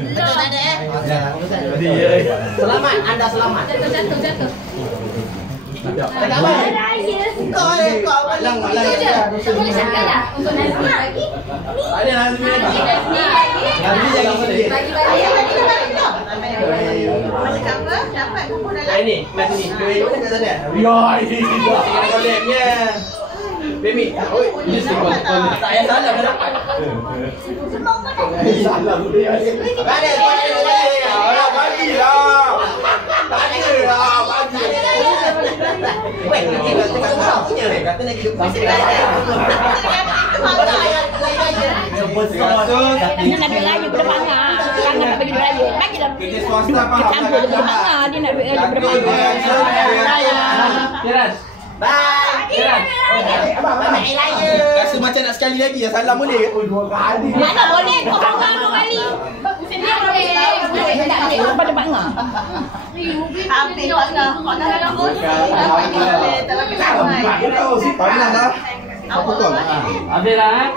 Betul tak ada Selamat, anda selamat. Jatuh. Tak apa. Kau balik. Boleh cakap lah untuk Nazmi lagi. Ada Nazmi lagi. Nazmi jangan boleh. Bagi. Macam apa? Dapat kumpul dalam. Ini, kelas ni. Kau mana kat sana? Ya, ini. Koleknya. Baby, ini semua. Tak payah salah dah dapat. Salah boleh. Ada. Orang bagilah. Tak ada lah, bagi. Weh, kita kau punya weh. Kata lagi 20 sen. Dia nak duit laju pada bangga. Jangan nak bagi duit laju. Bagi dah. Kerja swasta faham. Campur dia pada bangga. Dia nak duit laju pada bangga. Kiran. Bye. Kiran. Abang laju. Rasa macam nak sekali lagi ya salam boleh? Dua kali. Mana boleh? Kau bangga 2 kali. Dia boleh. Pada bangga. Habis bangga. Kau dah dalam bos. Dapat ni boleh. Tak pakai sampai. Tahu sih, pernah dah. Apa kau? Habis lah.